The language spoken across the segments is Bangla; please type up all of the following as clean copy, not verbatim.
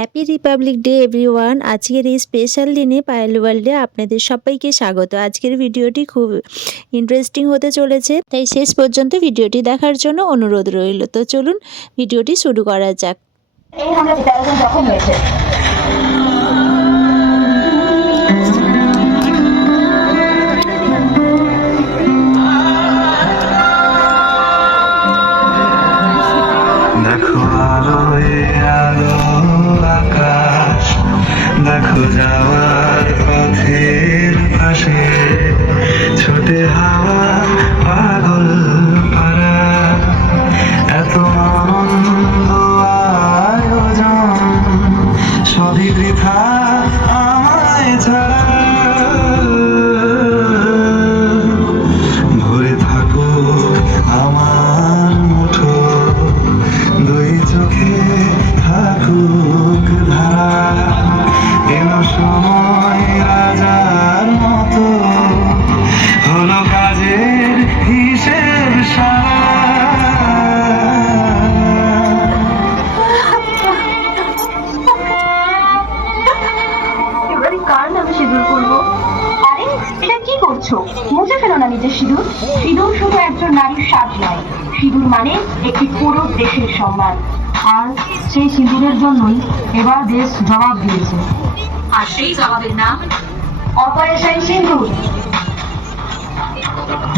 Happy Republic day everyone. আজকের এই স্পেশাল দিনে পায়েল ওয়ার্ল্ডে আপনাদের সবাইকে স্বাগত। আজকের ভিডিওটি খুব ইন্টারেস্টিং হতে চলেছে, তাই শেষ পর্যন্ত ভিডিওটি দেখার জন্য অনুরোধ রইল। তো চলুন ভিডিওটি শুরু করা যাক। এই হামলাতে 13 জন জখম হয়েছে। দেখো আলোয় আলো আকাশ, দেখো যাওয়ার পথের পাশে ছোটে হাওয়া পাগল পারা, এত আনন্দ আয়োজন সবই বৃথা আমায় ছাড়া। ভরে থাকো আমার মুঠো, দুই চোখে থাকুক ধারা, এলো সময় রাজার মতো, হলো কাজের হিসেব সারা। এবারে কার নামে সিঁদুর করবো? আরে এটা কি করছো? মুছে ফেলো না নিজের সিঁদুর। সিঁদুর শুধু একজন নারীর সাজ নয়, সিঁদুর মানে একটি পুরো দেশের সম্মান। আর সেই সিঁদুরের জন্যই এবার দেশ জবাব দিয়েছে। আর সেই জবাবের নাম অপারেশন সিঁদুর।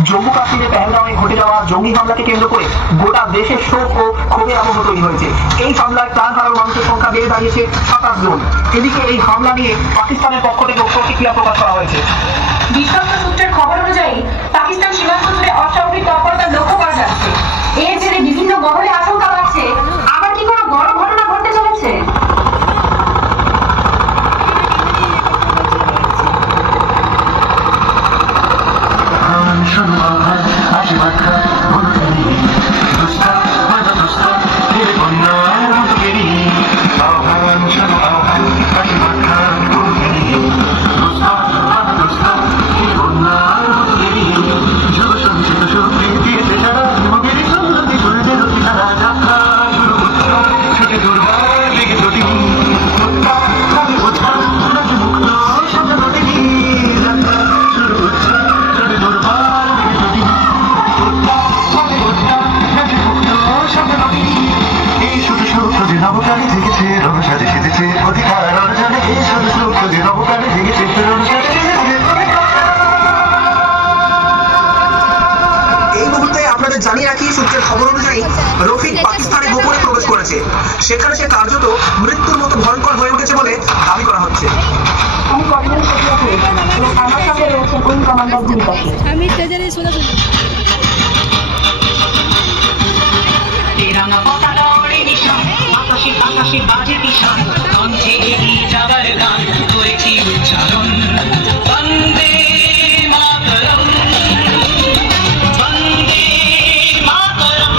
জম্মু কাশ্মীরে পেহেলগাঁওয়ে ঘটে যাওয়া জঙ্গি হামলাকে কেন্দ্র করে গোটা দেশের শোক ও ক্ষোভের আবহ তৈরি হয়েছে। এই হামলায় প্রাণ হারানো মানুষের সংখ্যা বেড়ে দাঁড়িয়েছে 27 জন। এদিকে এই হামলা নিয়ে পাকিস্তানের পক্ষ থেকে প্রতিক্রিয়া প্রকাশ করা হয়েছে। বিশ্বস্ত সূত্রের খবর অনুযায়ী পাকিস্তান সীমান্ত জুড়ে অস্বাভাবিক তৎপরতা লক্ষ্য করা যাচ্ছে। এর জেরে বিভিন্ন মহলে আশঙ্কা বাড়ছে, আবার কি কোনো বড় ঘটনা ঘটতে চলেছে? নবকালে জেগেছে রণসাজে সেজেছে অধিকার অর্জনে, এই শুধু নবকালে জেগেছে রণসাজে সেজেছে অধিকার। এই মুহূর্তে আপনাদের জানিয়ে রাখি, সূত্রের খবর অনুযায়ী রফিক পাকিস্তানে গোপনে প্রবেশ করেছে। সেখানে সে কার্যত মৃত্যুর মতো ভয়ঙ্কর হয়ে উঠেছে বলে দাবি করা হচ্ছে। আমি কর্নেল সফিয়া ফিরোজ এবং আমার সঙ্গে রয়েছেন উইং কমান্ডার গুলিকাশী। তেরাঙা পতাকা ওড়ে নিশান, আকাশে আকাশে বাজে নিশান, কণ্ঠে এগিয়ে যাবার গান করেছি উচ্চারণ। বন্দে মাতরম, বন্দে মাতরম।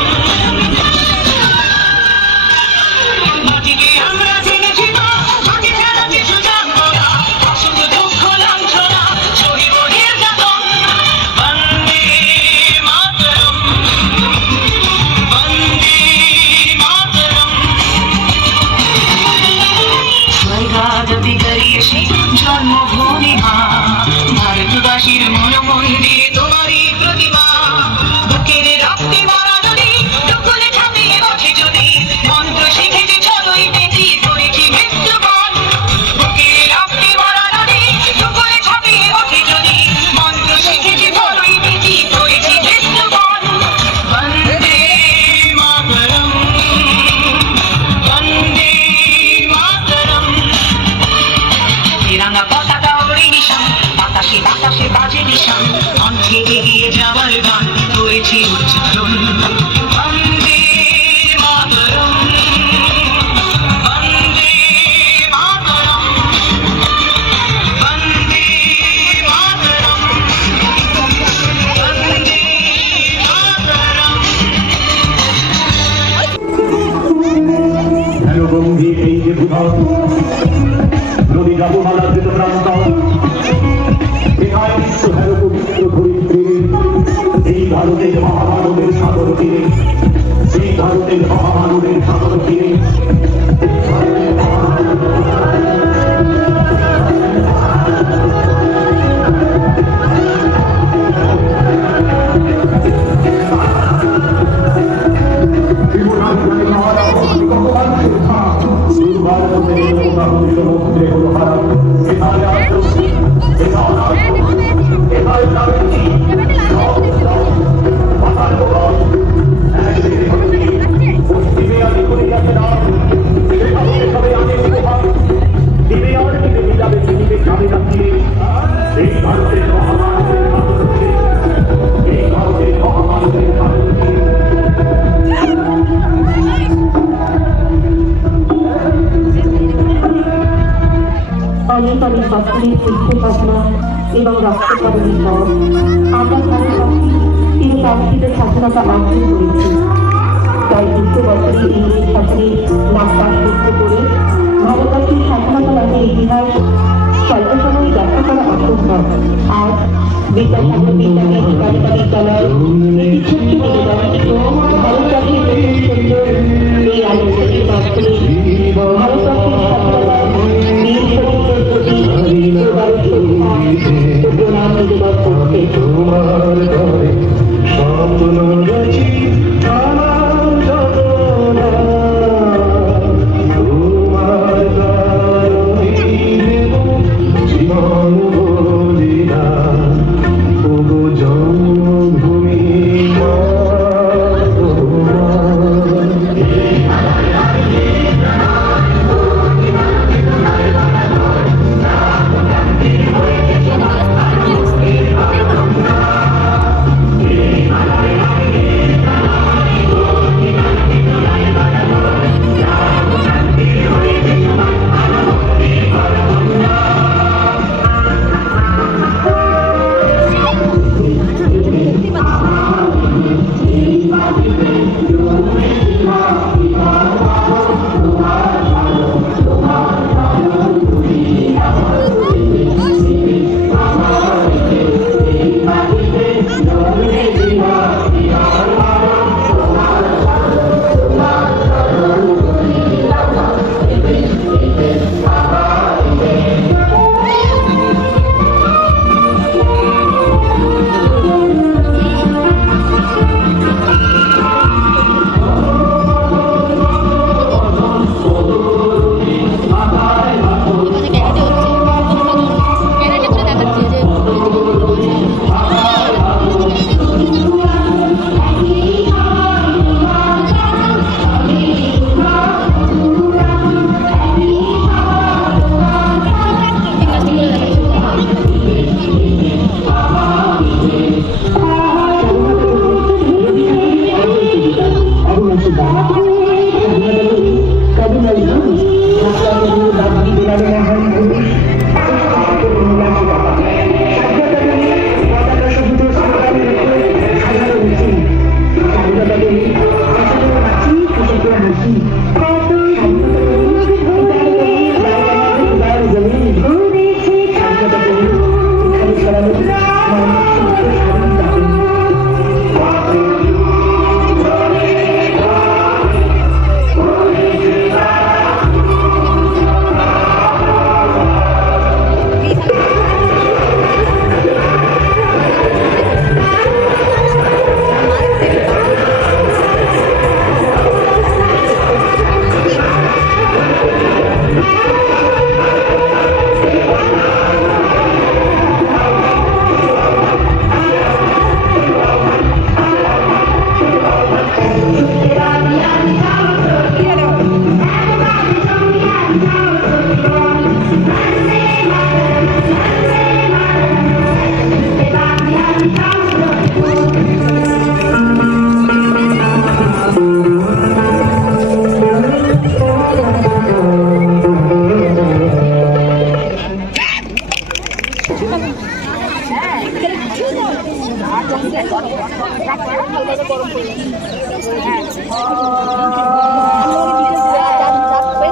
মাটিকে আমরা চিনেছি না, মাটি ছাড়া কিছু জানবো না, অসুখ দুঃখ লাঞ্ছনা সহিব নির্যাতন। বন্দে মাতরম, বন্দে মাতরম। স্বর্গাদপি অনেক অনেক বছরের যুদ্ধ ভাবনা এবং রক্তকরণের পর আমরা ভারতবাসী তিনি কাঙ্ক্ষিত স্বাধীনতা অর্জন করেছি। তাই ২০০ বছরের ইংরেজ শাসনের নামপাশ মুক্ত করে ভারতবাসীর স্বাধীনতা লাভের ইতিহাস স্বল্প সময়ে ব্যাখ্যা করা অসম্ভব। আজ বিদ্যাসাগর বিদ্যাপীঠ বালিকা বিদ্যালয় একটি ছোট্ট নিবেদন ভারতবাসীর প্রথম সুন্দর এই আলোচনার মাধ্যমে ভারতবাসীর স্বাধীনতার বীর শহীদদের প্রতি উদার শ্রদ্ধা ও প্রণাম নিবেদন করতে তোমার ঘরে স্বপ্ন রচি আমার জগনা তোমার কারণে দেব জীবন বলিনা ওগো জন্মভূমি মা তোমার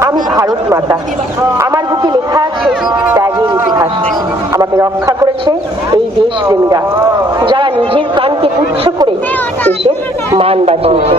আমি ভারত মাতা, আমার বুকে লেখা আছে ত্যাগের ইতিহাস। আমাকে রক্ষা করেছে এই দেশপ্রেমীরা, যারা নিজের প্রাণকে তুচ্ছ করে দেশের মান বাঁচিয়েছে।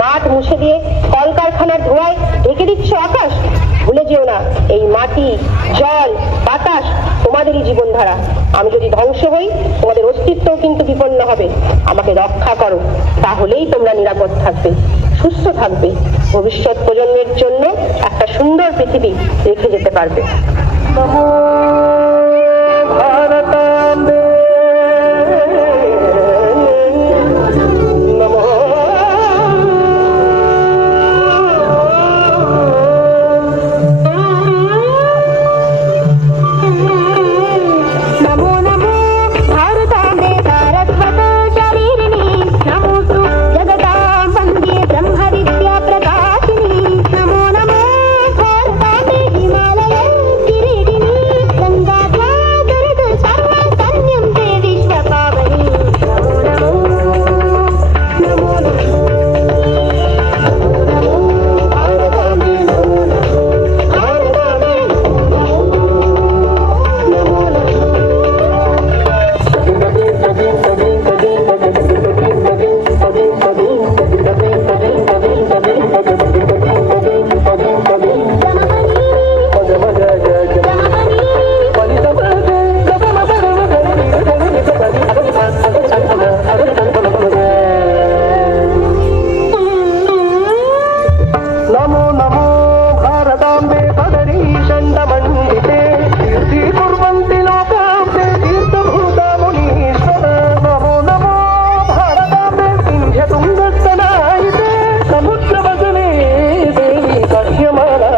মাঠ মুছে দিয়ে কলকারখানার ধোঁয়ায় ঢেকে দিচ্ছ আকাশ। ভুলে যেও না, এই মাটি, জল, বাতাস তোমাদেরই জীবনধারা। আমি যদি ধ্বংস হই, তোমাদের অস্তিত্বও কিন্তু বিপন্ন হবে। আমাকে রক্ষা করো, তাহলেই তোমরা নিরাপদ থাকবে, সুস্থ থাকবে, ভবিষ্যৎ প্রজন্মের জন্য একটা সুন্দর পৃথিবী রেখে যেতে পারবে। নমো ভারতাম্বে নমো नमो नमो भारताम्बे सारस्वते शरीरिणि नमोऽस्तु जगतां वन्दे ब्रह्मविद्या प्रकाशिनि नमो नमो भारताम्बे हिमालये किरीटिनि गङ्गासागरद सर्वसन्यं ते विश्वपावनि नमो नमो नमो नमो भारताम्बे नमो नमो भारताम्बे नमो नमो भारताम्बे पदरी चण्डमण्डिते तीर्थी कुर्वन्ति लोकाम्बे तीर्थभूता मुनीश्वर नमो नमो भारताम्बे सिंहतुङ्गस्तनायिते समुद्रवसने देवी कह्यमाना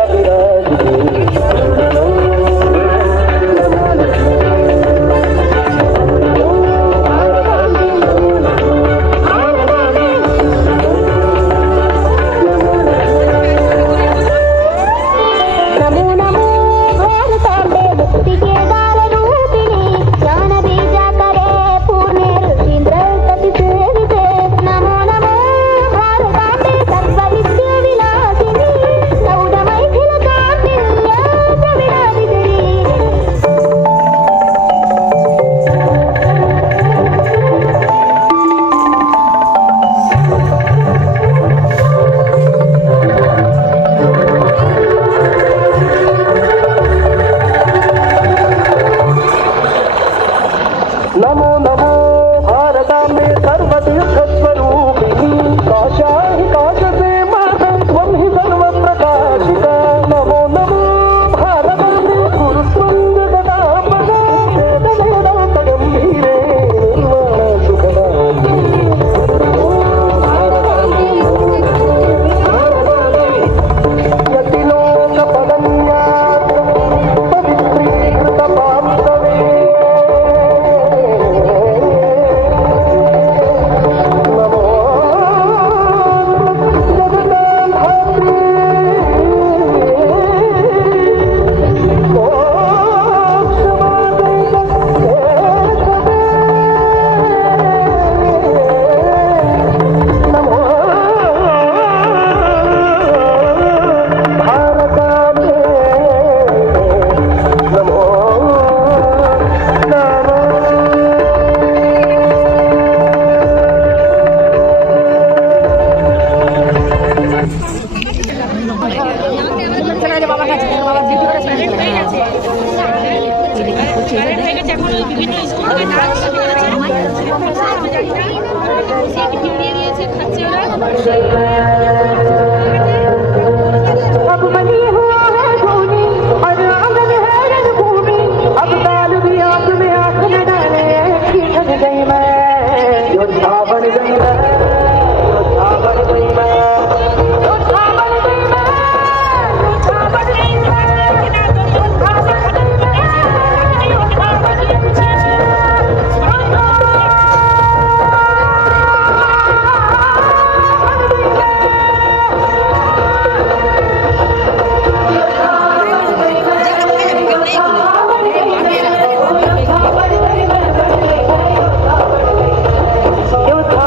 नमो नमो भारताम्बे मुक्तिके दाररूपिणि ज्ञानबीजाकरे पूर्णे ऋषीन्द्रसतिसेविते नमो नमो भारताम्बे सर्वविद्याविलासिनि सौढमैथिलकान्तिन्या द्रविडादिजरी नमो नमो भारताम्बे सर्वतीर्थस्वरूपिणी काशाहि काशसे माता त्वं हि सर्वप्रकाशिता नमो नमो भारताम्बे गुरुत्वं जगदाम्बे वेदवेदान्तगम्भीरे निर्वाणसुखदायिने यतिलोकपदन्यास पवित्रीकृतपांसवे नमो जगदाधात्री नमो भारताम्बे नमो अब बनी हुआ है भूमि और आंगन है रंगभूमि अब बाल भी आंख में आंख न डाले ऐसी ठग गई मैं योद्धा बन गई मैं योद्धा बन गई मैं योद्धा बन गई मैं योद्धा बन गई मैं योद्धा बन गई मैं योद्धा बन गई योद्धा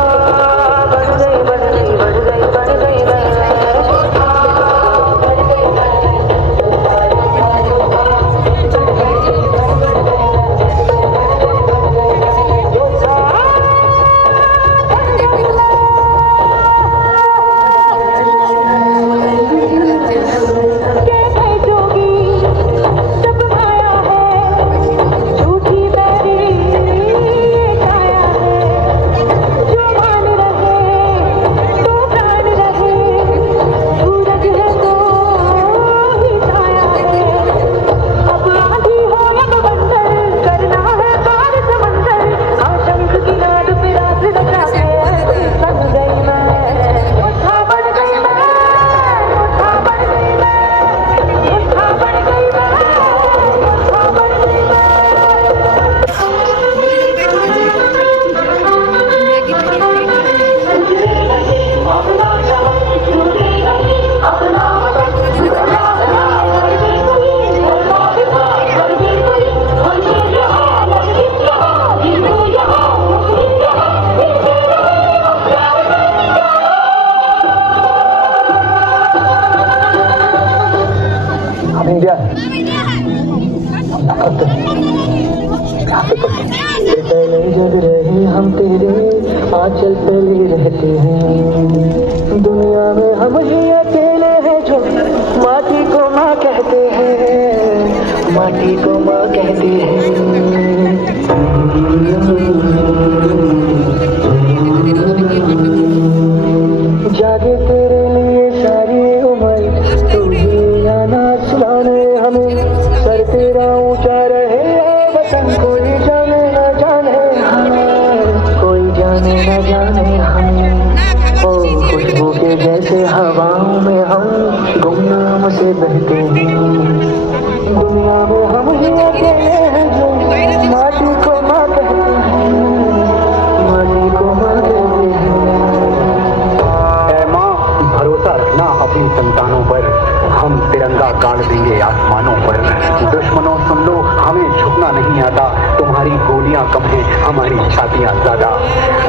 से बहते हैं। दुनिया में हम ही अकेले हैं जो माटी को माँ कहते हैं, माटी को माँ कहते हैं। ऐ माँ, भरोसा रखना अपनी संतानों पर, हम तिरंगा गाड़ देंगे आसमानों पर। दुश्मनों सुन लो, हमें झुकना नहीं आता, तुम्हारी गोलियां कम हैं, हमारी छातियां ज्यादा।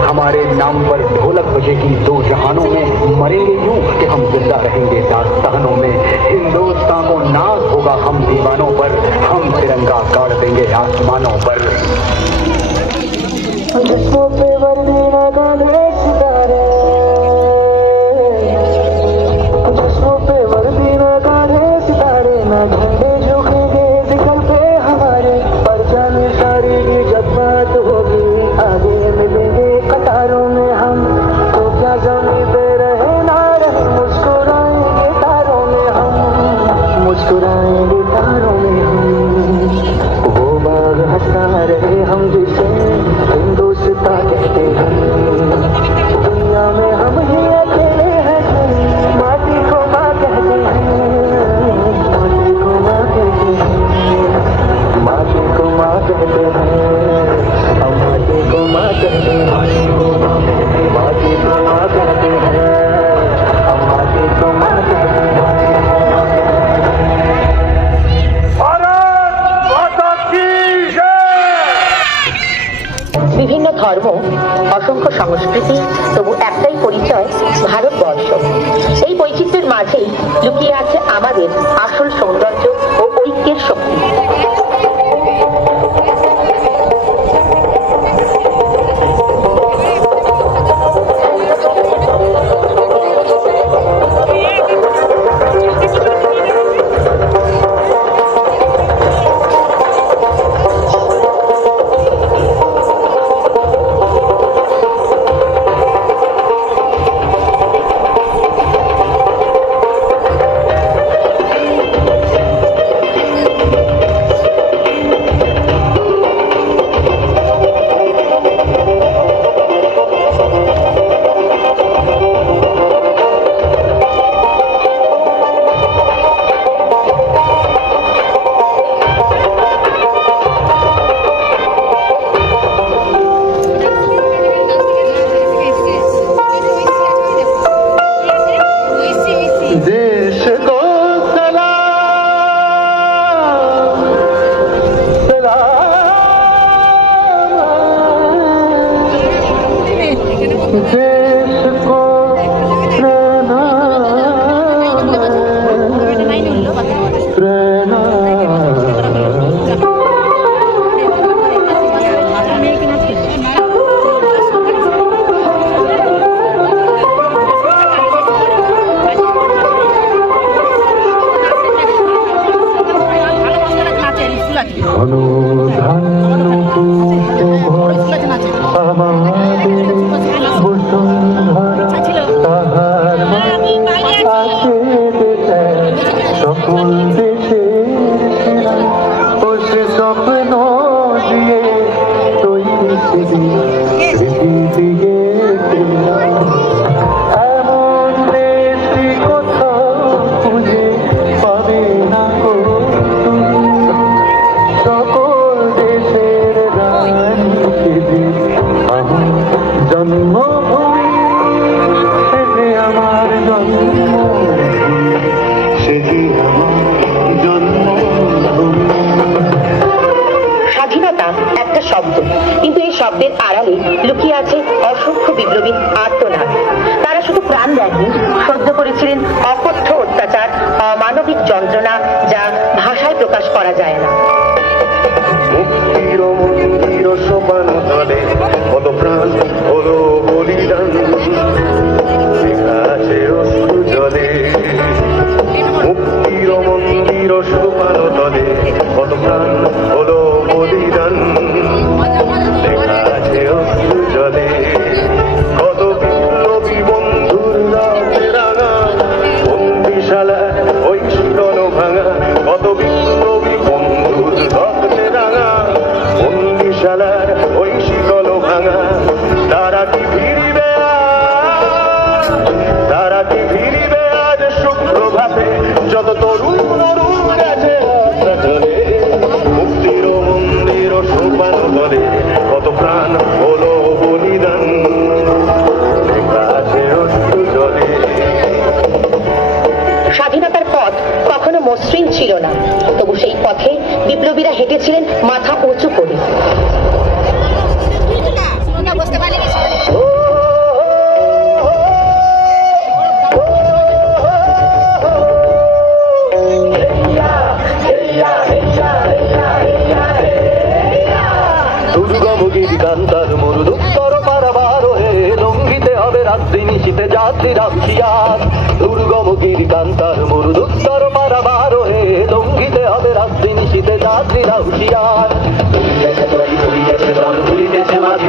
हमारे नाम पर ढोलक बजेगी दो जहानों में, मरेंगे यूं कि हम जिंदा रहेंगे दास्तानों में। हिंदुस्तान को नाज होगा हम दीवानों पर, हम तिरंगा गाड़ देंगे आसमानों पर। जिस्मों पे वर्दी न गाने सितारे, जिस्मों पे वर्दी न गाने सितारे, न झंडे झुकेंगे दिखल पे हमारे। पर जाने सारी जब बात होगी, आगे मिलेंगे कतारों में हम, तो क्या जमी पे रहे ना रहे, मुस्कुराएंगे तारों में हम, मुस्कुराएंगे तारों में हम। वो बाग हंसा रहे हम जिसे हिंदुस्तान कहते हैं। दुनिया में हम ही अकेले हैं जो माटी को माँ कहते हैं, माटी को माँ कहते हैं, माटी को माँ कहते हैं, हम माटी को माँ कहते हैं, माटी को माँ कहते हैं, हम माटी को माँ कहते हैं। বিভিন্ন ধর্ম, অসংখ্য সংস্কৃতি, তবু একটাই পরিচয়, ভারতবর্ষ। এই বৈচিত্র্যের মাঝেই লুকিয়ে আছে আমাদের আসল সৌন্দর্য ও ঐক্যের শক্তি। স্বাধীনতা একটা শব্দ, কিন্তু এই শব্দের আড়ালে লুকিয়ে আছে অসংখ্য বিপ্লবীর আর্তনাদ। তারা শুধু প্রাণ দেননি, সহ্য করেছিলেন অকথ্য অত্যাচার, অমানবিক যন্ত্রণা, যা ভাষায় প্রকাশ করা যায় না। মুক্তির মন্দির সোপান তলে কত প্রাণ হলো বলিদান, লেখা আছে অশ্রু জলে। মুক্তির মন্দির সোপান তলে কত প্রাণ হলো বলিদান, লেখা আছে অশ্রু জলে। কত বিপ্লবী বন্ধুর রাতে রাঙা বন্দিশালা ওই শিকল ভাঙা, কত বিপ্লবী বন্ধুর কান্তার মরুদ উত্তর পারাবার হে লঙ্ঘিতে হবে রাত্রি নিশীতে যাত্রীরা হুঁশিয়ার দুর্গম গিরি কান্তার মরুদ উত্তর পারাবার হে লঙ্ঘিতে হবে রাত্রি নিশীতে যাত্রীরা হুঁশিয়ার ভুলিতেছে মাঝি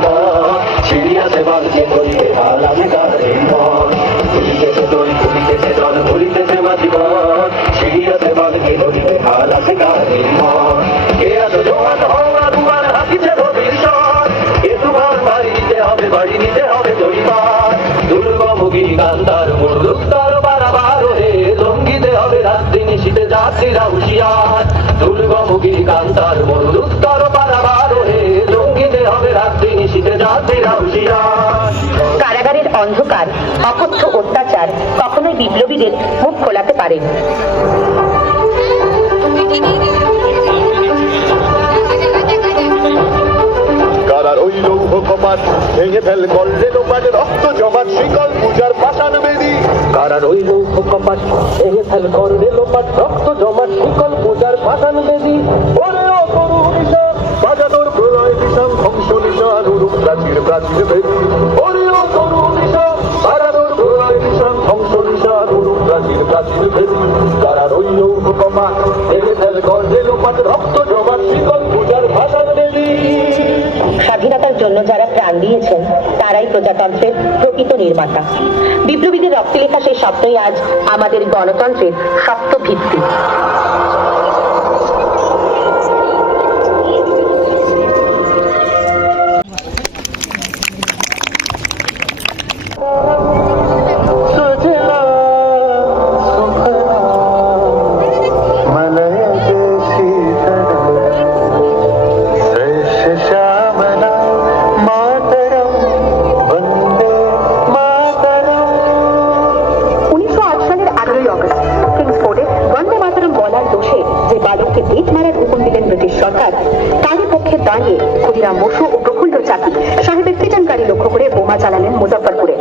সিরিয়াতে বাঁধছে বলিতে আলামে কারের মন ভুলিতেছে দই ভুলিতেছে জল ভুলিতেছে মাঝি সিরিয়াতে বাঁধছে বলিতে আলামে কারের মন কে এত জোয়ান হওয়া দুবার হাসিছে ভবিষ্যৎ এ দুবার বাড়ি নিতে হবে বাড়ি নিতে হবে দৈবার দুর্গম গিরি কান্তার মরুদ উত্তর পারাবার হে লঙ্ঘিতে হবে রাত্রি নিশীতে যাত্রীরা হুঁশিয়ার দুর্গম গিরি কান্তার মরুদ উত্তর পারাবার হে লঙ্ঘিতে হবে রাত্রি নিশীতে যাত্রীরা হুঁশিয়ার। কারাগারের অন্ধকার অকথ্য অত্যাচার কখনোই বিপ্লবীদের মুখ খোলাতে পারেন। কারার ওই লৌহ কপাট ভেঙে ফেল করলে লোপাট রক্ত জমাট শিকল পূজার পাষাণ বেদি কারার ওই লৌহ কপাট ভেঙে ফেল করলে লোপাট রক্ত জমাট শিকল পূজার পাষাণ বেদি ওরে ও তরু নিশা বাজানোর প্রলয় বিষম ধ্বংস নিশা নুরুপ প্রাচীর প্রাচীর বেদি ওরে ও তরু নিশা বাজানোর প্রলয় বিষম ধ্বংস নিশা নুরুপ প্রাচীর প্রাচীর বেদি কারার ওই লৌহ কপাট ভেঙে ফেল করলে লোপাট রক্ত জমাট শিকল পূজার পাষাণ বেদি। স্বাধীনতার জন্য যারা প্রাণ দিয়েছেন তারাই প্রজাতন্ত্রের প্রকৃত নির্মাতা। বিপ্লবীদের রক্তে লেখা সেই স্বপ্নই আজ আমাদের গণতন্ত্রের শক্ত ভিত্তি। ক্ষুদিরাম বসু ও প্রফুল্ল চাকি সাহেবের পিটনকারী লক্ষ্য করে বোমা চালালেন মুজফ্ফরপুরে।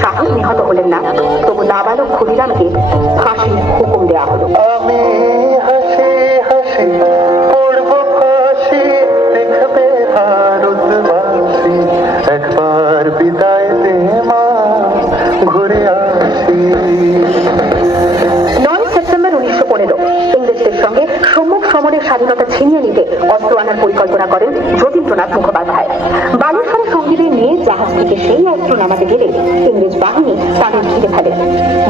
সাহেব নিহত হলেন না, তবু নাবালক ক্ষুদিরামকে ফাঁসির হুকুম দেওয়া হলো। আমি হাসি হাসি পড়ব ফাঁসি দেখবে ভারতবাসী একবার বিদায় দে মা ঘুরে আসি। 9 সেপ্টেম্বর 1915 ইংরেজদের সঙ্গে সম্মুখ সমরের স্বাধীনতা ছিনিয়ে নিতে অস্ত্র আনার পরিকল্পনা করেন যতীন্দ্রনাথ মুখোপাধ্যায়। বালুরঘাটে সঙ্গীদের নিয়ে জাহাজ থেকে সেই অস্ত্র নামাতে গেলে ইংরেজ বাহিনী তাদের ঘিরে ফেলে।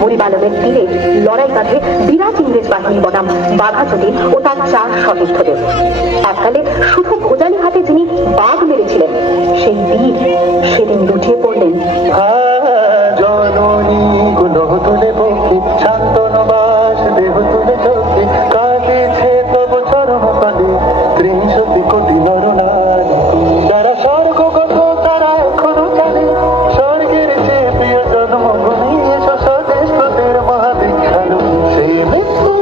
মরিবালমের তীরে লড়াই বাঁধে বিরাট ইংরেজ বাহিনী বনাম বাঘা যতীন ও তার 4 সতীর্থদের। এককালে শুধু ভোজালি হাতে যিনি বাঘ মেরেছিলেন সেই বীর সেদিন লুটিয়ে পড়লেন। জননী গুলো তুলে বকি শান্তনবাস দেহ তুলে চোখে কাঁদেছে তব চরম পালে 300 কোটি নরনারী যারা স্বর্গগত তারা এখনো জানে স্বর্গের চেয়ে প্রিয় জন্মভূমি এসো স্বদেশ তোদের মহাবিখ্যাত সেই মৃত্যু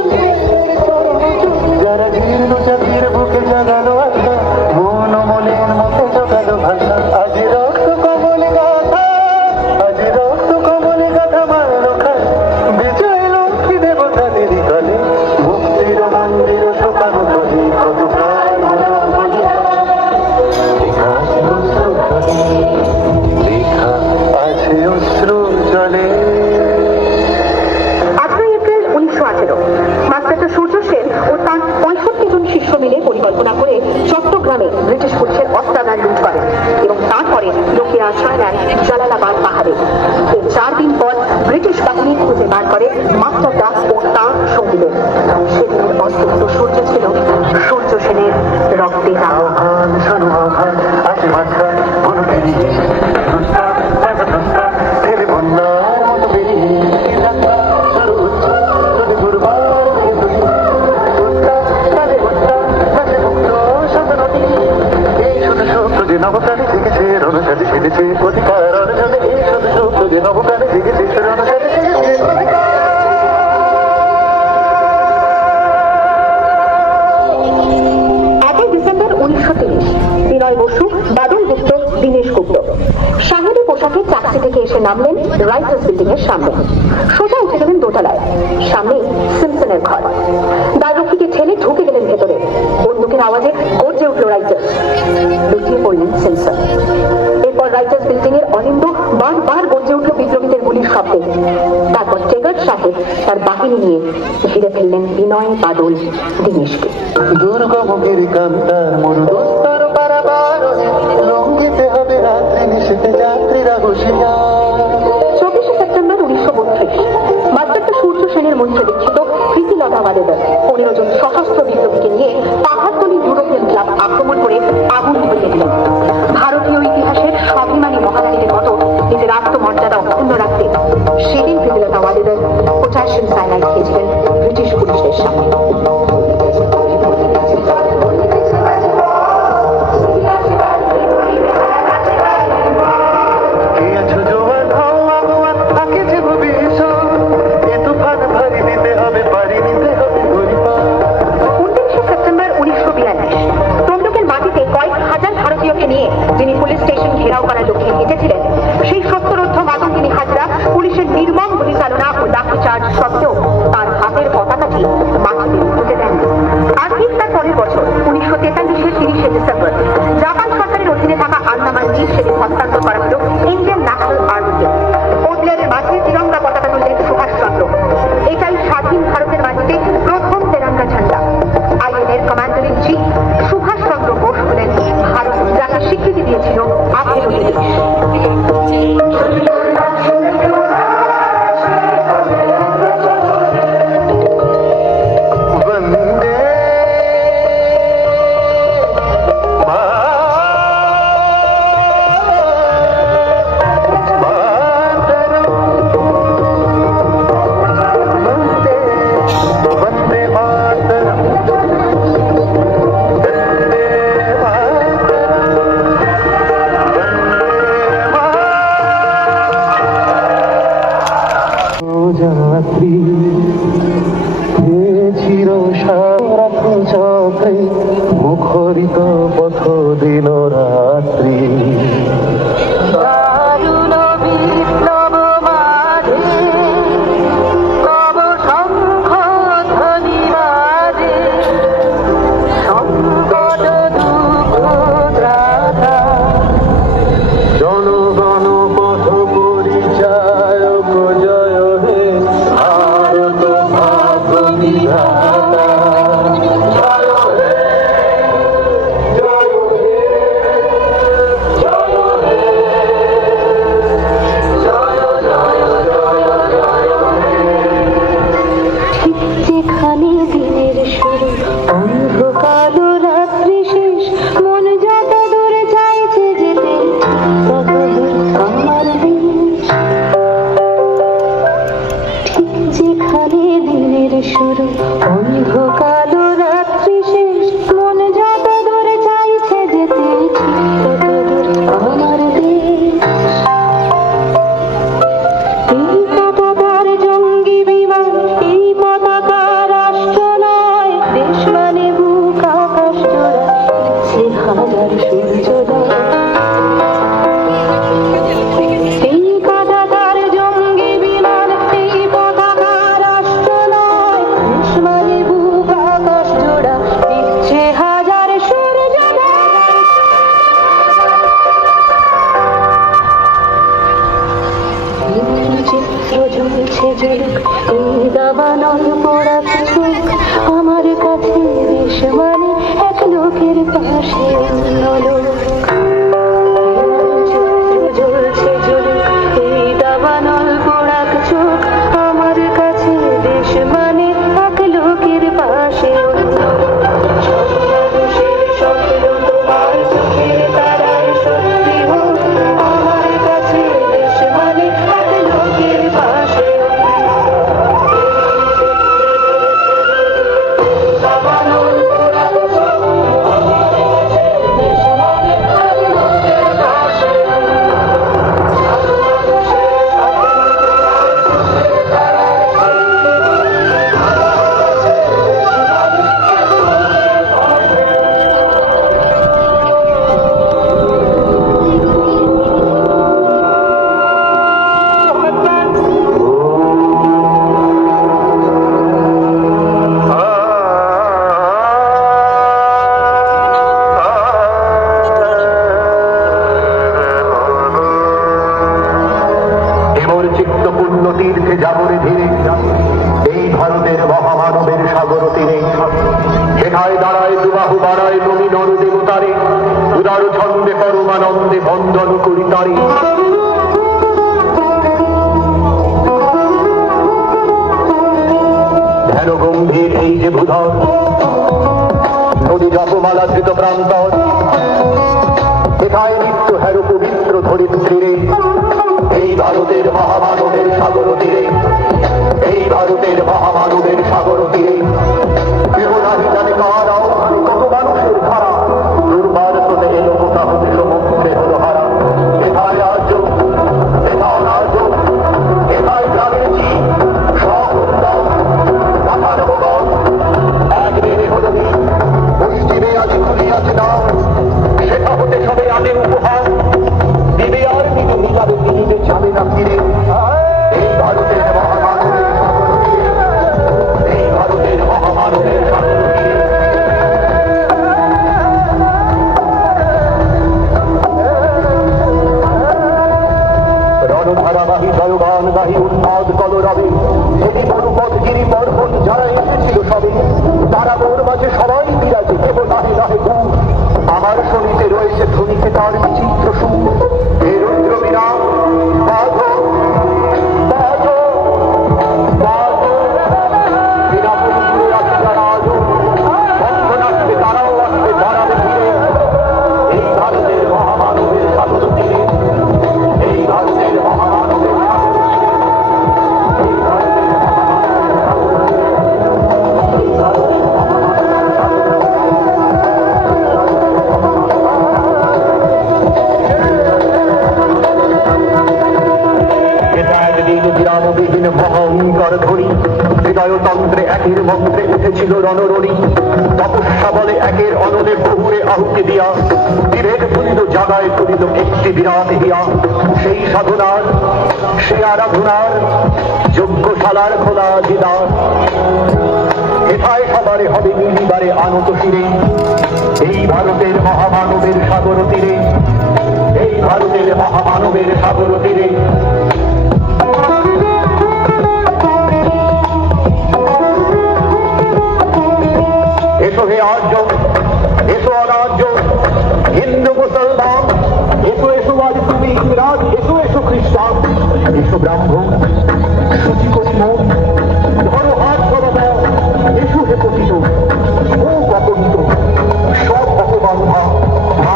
যারা জীর্ণ জাতির বুকে জাগালো আশা মন মলিন মুখে জোগালো ভাষা আজ রক্ত কমলে গাথা আজ রক্ত কমলে গাথা মারলো খায় বিজয় লক্ষ্মী দেবতাদের কালে মুক্তির মন্দির শোকানো তলি কত প্রাণ লেখা আছে অশ্রু জলে। 8 এপ্রিল 1918 মাস্টার সূর্য সেন ও তার 65 জন শিষ্য মিলে পরিকল্পনা করে চট্টগ্রামে ব্রিটিশ পুলিশের অস্ত্রাগার লুট করেন এবং তারপরে লোকেরা আশ্রয় নেন জালালাবাদ পাহাড়ে। এর 4 দিন পর ব্রিটিশ বাহিনী খুঁজে বার করে মাস্টারদা ও তার সঙ্গীদের। সেদিনের অস্তমিত সূর্য ছিল সূর্য সেনের রক্তে রাঙা। আহ্বান শোনো আহ্বান আজ মাত্রা কোনো বেরিয়ে ঠেলে বন্যার মতো বেরিয়ে নবপ্রাণী জেগেছে রণসাজে সেজেছে অধিকার অর্জনে এই শুধু সত্য যে নবপ্রাণী জেগেছে রণসাজে সেজেছে। 1 ডিসেম্বর 1930 বিনয় বসু, বাদল গুপ্ত, দীনেশ গুপ্ত সাহেবের পোশাকে চাকরি থেকে এসে নামলেন রাইটার্স বিল্ডিং এর সামনে। সোজা উঠে গেলেন দোতলায়, সামনে সিমসনের ঘর। দ্বাররক্ষীকে ঠেলে ঢুকে গেলেন ভেতরে। বন্দুকের আওয়াজে গর্জে উঠল রাইটার্স। লুটিয়ে পড়লেন সিমসন। রাইটার্স বিল্ডিং এর অলিন্দ বারবার গর্জে উঠল বিপ্লবীদের গুলির শব্দে। তারপর ট্রেগার্ড সাহেব তার বাহিনী নিয়ে ঘিরে ফেললেন বিনয় বাদল দীনেশকে। দুর্গমুখীর কান্তার মরুদস্তর পারাবার লঙ্ঘিতে হবে রাত্রি নিশীথে যাত্রীরা হুঁশিয়ার। 24শে সেপ্টেম্বর 1932 মাদ্রাসা সূর্য সেনের মঞ্চে লিখিত প্রীতিলতা ওয়াদেদার 15 জন সশস্ত্র বিপ্লবীকে নিয়ে পাহাড়তলি ইউরোপিয়ান ক্লাব আক্রমণ করে আগুন ধরিয়ে দিলেন। ভারতীয় ইতিহাসের স্বাভিমানী মহারানীদের মতো নিজের আত্মমর্যাদা অক্ষুণ্ণ রাখতে সেদিন প্রীতিলতা ওয়াদেদার পটাশিয়াম সায়ানাইড খেয়েছিলেন ব্রিটিশ পুলিশদের সামনে। যিনি পুলিশ স্টেশন ঘেরাও করার লক্ষ্যে হেঁটেছিলেন, সেই সত্তরোর্ধ মাতঙ্গিনী হাজরা পুলিশের নির্মম গুলিচালনা ও লাঠিচার্জ সত্ত্বেও তার হাতের পতাকাটি মাটিতে উঠতে দেন। আর ঠিক তার পরের বছর 1943-এর 30শে ডিসেম্বর জাপান সরকারের অধীনে থাকা আন্দামান দ্বীপ সেদিন হস্তান্তর করা হল ইন্ডিয়ান ন্যাশনাল আর্মিকে। পোর্টব্লেয়ারের মাঠে তিরঙ্গা পতাকা তুললেন সুভাষচন্দ্র। এটাই স্বাধীন ভারতের মাটিতে প্রথম তেরঙ্গা ঝান্ডা। আইএনএর commander in chief Subhashchandra Bose হলেন ভারত যাকে স্বীকৃতি দিয়েছিল 18টি দেশ। যাত্রী হে চির সারাথ চক্রে মুখরিত পথ দিন রাত্রি। দারুণ বিপ্লব মাঝে তব শঙ্খ ধ্বনি বাজে, সংকট দুঃখ ত্রাতা জনগণ পথ পরিচায়ক জয় হে ভারত ভাগ্য বিধাতা। জয় হে জয় হে জয় হে জয় জয় জয় জয় হে। ঠিক যেখানে দিনের শুরু অন্ধকার রাত্রি শেষ, মন যত দূরে চাইছে যেতে তত দূর আমার দেশ। ঠিক যেখানে দিনের শুরু অন্ধকার রাত্রি শেষ, মন যত দূরে চাইছে যেতে তত দূর আমার দেশ। এই পতাকার জঙ্গি বিমান, এই পতাকা রাষ্ট্র নয়, দেশ মানে বুক আকাশ জোড়া ইচ্ছে হাজার সূর্যোদয়। এই পতাকার জঙ্গি বিমান, এই পতাকা রাষ্ট্র নয়, দেশ মানে বুক আকাশ জোড়া ইচ্ছে হাজার সূর্যোদয়। চিত্র জ্বলছে জলুক, এই দাবানল পোড়া চোখ, আমার কাছে দেশ মানে এক লোকের পাশে অন্য লোক। চিত্র জ্বলছে জলুক, এই দাবানল পোড়া চোখ, আমার কাছে দেশ মানে এক লোকের পাশে অন্য লোক। সব মানুষের স্বপ্ন তোমার চোখের তারায় সত্যি হোক, আমার কাছে দেশ মানে এক লোকের পাশে অন্য লোক। দাবানল পোড়া চোখ, আমার কাছে দেশ মানে তীর্থে যাবরে ধীরে এই ভারতের মহামানবের সাগর তীরে সেখায় দাঁড়ায় দুবাহু বাড়ায় তুমি নর দেবতারে উদার ছন্দে পরমানন্দে বন্দন করি তারে ধ্যান গম্ভীর এই যে ভূধর নদী জপমালা ধৃত প্রান্তর এথায় নিত্য হেরো পবিত্র ধরিত্রীরে এই ভারতের মহামানবের সাগর তীরে এই ভারতের মহামানবের সাগর তীরে কেউ নাহি জানে কারাও কত মানুষের ধারা দুর্বার তোলে এলো কোথা হতে সমুদ্রে হলো হারা এথায় আর্য এথায় আর্য এথায় গ্রামের জি সকুন্দর মাথার ভগন এক দিনে হলো দিন পশ্চিমে আজ খুলি আছে না সেটা হতে সবে আদের উপহার দিবে আর দিনে নিজাবে দিনে যাবে না ফিরে এই ভারতের মহামানবের সাগর তীরে এই ভারতের মহামানবের সাগর তীরে রণধারাবাহী জয়গান গাহি উন্মাদ কলরবে সেটি মরুপথ গিরি পর্বত যারা এসেছিল সবে তারা মোর মাঝে সবাই বিরাজে কেবল নাহে নাহে গুণ আমার শরীরে রয়েছে ধ্বনিতে তার বিচিত্র সুর হে রুদ্র বিরাট বাজো বাজো বাজো বিনা পরিচয়ে আছে যারা আজও বন্ধন আসবে তারাও আসবে দাঁড়াবে ফিরে এই ভারতের মহামানবের সাগর তীরে এই ভারতের মহামানবের সাগর তীরে এই ভারতের মহামানবের সাগর তীরে এই ভারতের মহামানবের সাগর এটা একদিন বিরামবিহীন মহঙ্কর ধরি হৃদয়তন্ত্রে একের মন্ত্রে উঠেছিল রণরণী তপস্যা বলে একের অনলে বহুরে আহুতি দিয়া বিভেদ তুলিল জাগায় তুলিল একটি বিরাট হিয়া সেই সাধনার সে আরাধনার যজ্ঞশালার খোলা দিদার এথায় সবারে হবে মিলিবারে আনত শিরে এই ভারতের মহামানবের সাগর তীরে এই ভারতের মহামানবের সাগর তীরে এসো হে আর্য এসো অরাজ্য হিন্দু মুসলমান এসো এসো আজ তুমি ইংরাজ এসো এসো খ্রিস্টান এসো ব্রাহ্মণ সূচি করি মন ধরো হাত ধরো দাও এসো হে পতিত মুখ অপহিত সব অপবান্ধা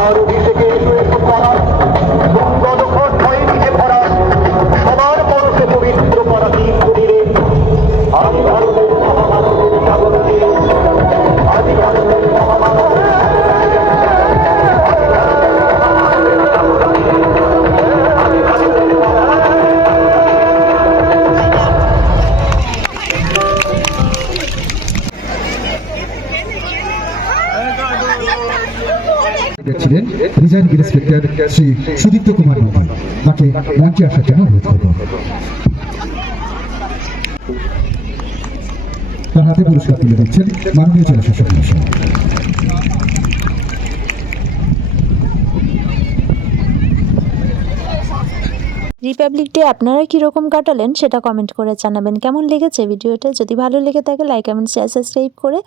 আর অভিষেকে এসো এসো করা মঙ্গলখর নয় নিজে ভরা সবার পরশে পবিত্র করা তীর করিলে আজ ভারতের মহামানবের সাগর তীরে আজ ভারতের মহামানবের ছিলেন রিজাইন ইন্সপেক্টর শ্রী সুদীপ্ত কুমার নন্দী তাকে মঞ্চে আসার জন্য অনুরোধ করব তার হাতে পুরস্কার তুলে দিচ্ছেন মাননীয় জেলা শাসক মহাশয় রিপাবলিক ডে আপনারা কীরকম কাটালেন সেটা কমেন্ট করে জানাবেন। কেমন লেগেছে ভিডিওটা? যদি ভালো লেগে থাকে লাইক কমেন্ট শেয়ার সাবস্ক্রাইব করে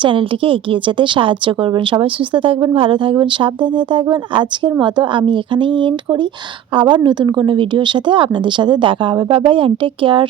চ্যানেলটিকে এগিয়ে যেতে সাহায্য করবেন। সবাই সুস্থ থাকবেন, ভালো থাকবেন, সাবধানে থাকবেন। আজকের মতো আমি এখানেই এন্ড করি। আবার নতুন কোনো ভিডিওর সাথে আপনাদের সাথে দেখা হবে। Bye bye and take care.